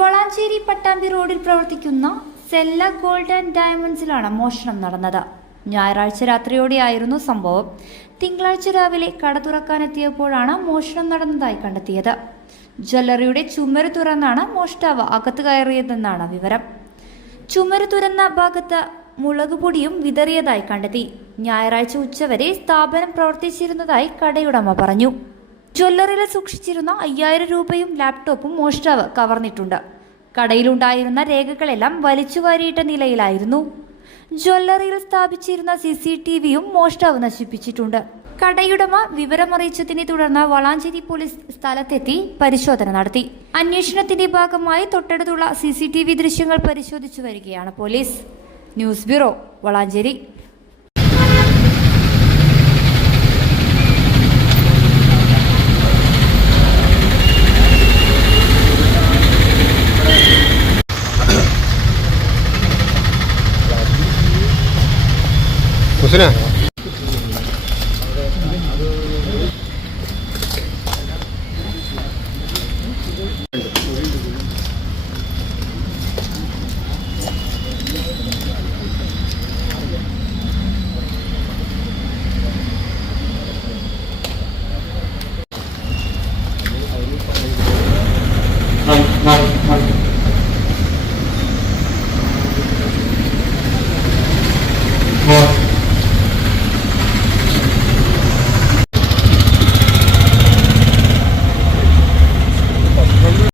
വളാഞ്ചേരി പട്ടാമ്പി റോഡിൽ പ്രവർത്തിക്കുന്ന sella gold and ഡയമണ്ട്സിലാണ് മോഷണം നടന്നത് ഞായറാഴ്ച രാത്രിയോടെയായിരുന്നു സംഭവം തിങ്കളാഴ്ച രാവിലെ കട തുറക്കാനെത്തിയപ്പോഴാണ് മോഷണം നടന്നതായി കണ്ടെത്തിയത് ജ്വല്ലറിയുടെ ചുമര് തുറന്നാണ് മോഷ്ടാവ് അകത്ത് കയറിയതെന്നാണ് വിവരം ചുമര് തുറന്ന ഭാഗത്ത് മുളക് പൊടിയും വിതറിയതായി കണ്ടെത്തി ഞായറാഴ്ച ഉച്ചവരെ സ്ഥാപനം പ്രവർത്തിച്ചിരുന്നതായി കടയുടമ പറഞ്ഞു ജ്വല്ലറിയിൽ സൂക്ഷിച്ചിരുന്ന അയ്യായിരം രൂപയും ലാപ്ടോപ്പും മോഷ്ടാവ് കവർന്നിട്ടുണ്ട് കടയിലുണ്ടായിരുന്ന രേഖകളെല്ലാം വലിച്ചുവാരിയിട്ട നിലയിലായിരുന്നു ജ്വല്ലറിയിൽ സ്ഥാപിച്ചിരുന്ന സി സി ടി വിയും മോഷ്ടാവ് നശിപ്പിച്ചിട്ടുണ്ട് കടയുടമ വിവരമറിയിച്ചതിനെ തുടർന്ന് വളാഞ്ചേരി പോലീസ് സ്ഥലത്തെത്തി പരിശോധന നടത്തി അന്വേഷണത്തിന്റെ ഭാഗമായി തൊട്ടടുത്തുള്ള സി സി ടി വി ദൃശ്യങ്ങൾ പരിശോധിച്ചു വരികയാണ് പോലീസ് ന്യൂസ് ബ്യൂറോ വളാഞ്ചേരി కూర్చున్నా Thank you.